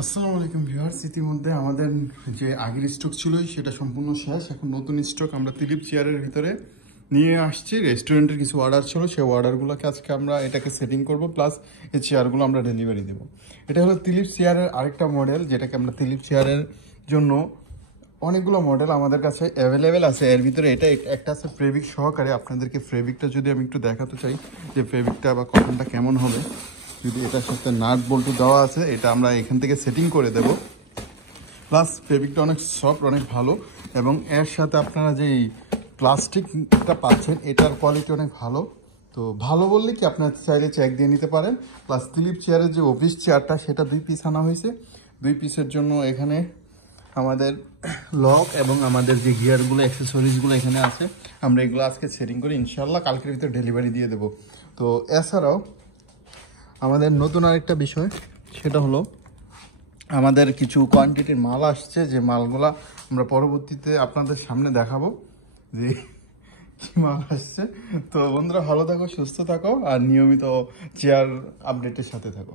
আসসালামু আলাইকুম ভিউয়ার্স, ইতিমধ্যে আমাদের যে আগের স্টক ছিল সেটা সম্পূর্ণ শেষ। এখন নতুন স্টক আমরা তিলিপ চেয়ারের ভিতরে নিয়ে আসছি। রেস্টুরেন্টের কিছু অর্ডার ছিল, সেই অর্ডারগুলোকে আজকে আমরা এটাকে সেটিং করব, প্লাস এই চেয়ারগুলো আমরা ডেলিভারি দেবো। এটা হলো তিলিপ চেয়ারের আরেকটা মডেল, যেটাকে আমরা তিলিপ চেয়ারের জন্য অনেকগুলো মডেল আমাদের কাছে অ্যাভেলেবেল আছে। এর ভিতরে এটা একটা আছে ফেব্রিক সহকারে। আপনাদেরকে ফেব্রিকটা যদি আমি একটু দেখাতে চাই যে ফেব্রিকটা বা কটনটা কেমন হবে, যদি এটার সাথে নাট বল্টু দেওয়া আছে, এটা আমরা এখান থেকে সেটিং করে দেব। প্লাস ফেব্রিকটা অনেক সফট, অনেক ভালো, এবং এর সাথে আপনারা যেই প্লাস্টিকটা পাচ্ছেন এটার কোয়ালিটি অনেক ভালো। তো ভালো বললে কি, আপনার চাইলে চেক দিয়ে নিতে পারেন। প্লাস তিলিপ চেয়ারের যে অফিস চেয়ারটা সেটা 2 পিস আনা হয়েছে। 2 পিসের জন্য এখানে আমাদের লক এবং আমাদের যে গিয়ারগুলো, অ্যাক্সেসরিজগুলো এখানে আছে, আমরা এগুলো আজকে সেটিং করে ইনশাল্লাহ কালকের ভিতরে ডেলিভারি দিয়ে দেবো। তো এছাড়াও আমাদের নতুন আরেকটা বিষয়, সেটা হলো আমাদের কিছু কোয়ান্টিটির মাল আসছে, যে মালগুলা আমরা পরবর্তীতে আপনাদের সামনে দেখাবো যে কি মাল আসছে। তো বন্ধুরা, ভালো থাকো, সুস্থ থাকো, আর নিয়মিত চেয়ার আপডেটের সাথে থাকো।